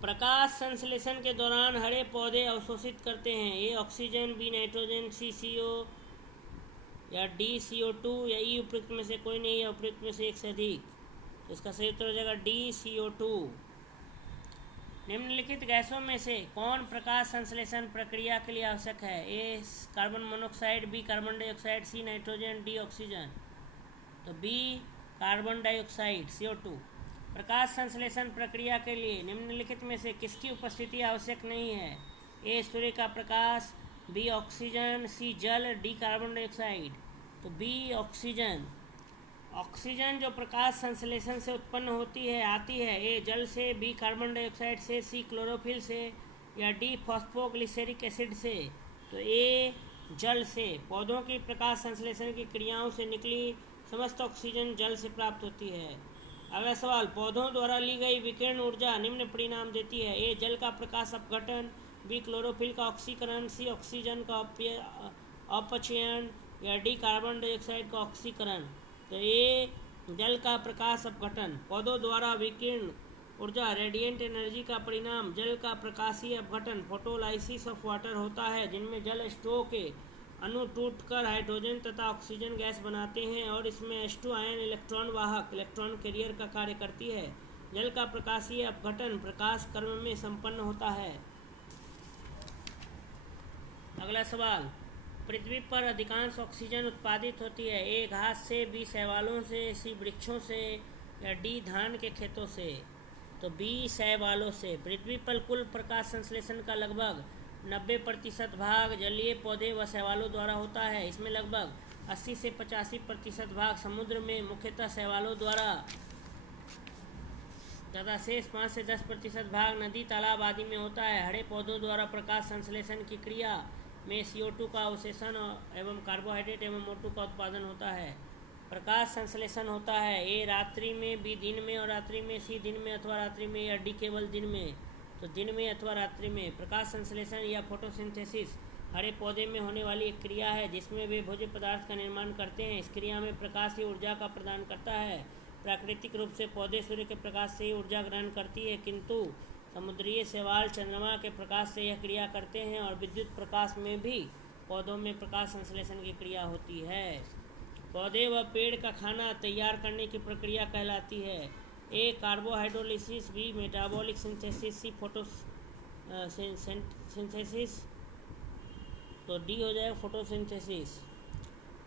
प्रकाश संश्लेषण के दौरान हरे पौधे अवशोषित करते हैं। A oxygen, B nitrogen, C CO या डी CO2 या ई उपयुक्त में से कोई नहीं है, उपयुक्त में से एक से अधिक। तो इसका सही उत्तर हो जाएगा डी CO2। निम्नलिखित गैसों में से कौन प्रकाश संश्लेषण प्रक्रिया के लिए आवश्यक है? A carbon monoxide, B carbon dioxide, C nitrogen, D oxygen. तो बी कार्बन डाइऑक्साइड CO2। प्रकाश संश्लेषण प्रक्रिया के लिए निम्नलिखित में से किसकी उपस्थिति आवश्यक नहीं है? ए सूर्य का प्रकाश, बी ऑक्सीजन, सी जल, डी कार्बन डाइऑक्साइड। तो बी ऑक्सीजन। ऑक्सीजन जो प्रकाश संश्लेषण से उत्पन्न होती है आती है ए जल से, बी कार्बन डाइऑक्साइड से, सी क्लोरोफिल से या डी फॉस्फोग्लिसरिक एसिड से। तो ए जल से। पौधों की प्रकाश संश्लेषण की क्रियाओं से निकली समस्त ऑक्सीजन जल से प्राप्त होती है। अगला सवाल, पौधों द्वारा ली गई विकिरण ऊर्जा निम्न परिणाम देती है। ए जल का प्रकाश अपघटन, बी क्लोरोफिल का ऑक्सीकरण, सी ऑक्सीजन का अपचयन या डी कार्बन डाइऑक्साइड का ऑक्सीकरण। तो ये जल का प्रकाश अपघटन। पौधों द्वारा विकिरण ऊर्जा रेडिएंट एनर्जी का परिणाम जल का प्रकाशीय अपघटन फोटोलाइसिस ऑफ वाटर होता है, जिनमें जल स्ट्रो के अणु टूटकर हाइड्रोजन तथा ऑक्सीजन गैस बनाते हैं और इसमें H2 आयन इलेक्ट्रॉन वाहक इलेक्ट्रॉन कैरियर का कार्य करती है। जल का प्रकाशीय अपघटन प्रकाश क्रम में संपन्न होता है। अगला सवाल, पृथ्वी पर अधिकांश ऑक्सीजन उत्पादित होती है। ए घास से, बी शैवालों से, सी वृक्षों से या डी धान के खेतों से। तो बी शैवालों से। पृथ्वी पर कुल प्रकाश संश्लेषण का लगभग 90% भाग जलीय पौधे व शैवालों द्वारा होता है। इसमें लगभग 80 से 85% भाग समुद्र में मुख्यतः शैवालों द्वारा तथा शेष 5 से 10% भाग नदी तालाब आदि में होता है। हरे पौधों द्वारा प्रकाश संश्लेषण की क्रिया में CO2 का अवशोषण एवं कार्बोहाइड्रेट एवं O2 का उत्पादन होता है। प्रकाश संश्लेषण होता है ए रात्रि में, बी दिन में और रात्रि में, सी दिन में अथवा रात्रि में या डी केवल दिन में। तो दिन में अथवा रात्रि में। प्रकाश संश्लेषण या फोटोसिंथेसिस हरे पौधे में होने वाली एक क्रिया है जिसमें वे भोज्य पदार्थ का निर्माण करते हैं। इस क्रिया में प्रकाश ही ऊर्जा का प्रदान करता है। प्राकृतिक रूप से पौधे सूर्य के प्रकाश से ही ऊर्जा ग्रहण करती है, किंतु समुद्रीय शैवाल चंद्रमा के प्रकाश से यह क्रिया करते हैं और विद्युत प्रकाश में भी पौधों में प्रकाश संश्लेषण की क्रिया होती है। पौधे व पेड़ का खाना तैयार करने की प्रक्रिया कहलाती है। ए कार्बोहाइड्रोलिसिस, बी मेटाबॉलिक सिंथेसिस, सी फोटो सिंथेसिस। तो डी हो जाएगा फोटोसिंथेसिस।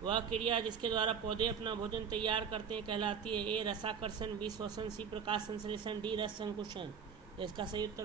वह क्रिया जिसके द्वारा पौधे अपना भोजन तैयार करते हैं कहलाती है। ए रसाकर्षण, बी श्वसन, सी प्रकाश संश्लेषण, डी रस संकुचन। तो इसका सही उत्तर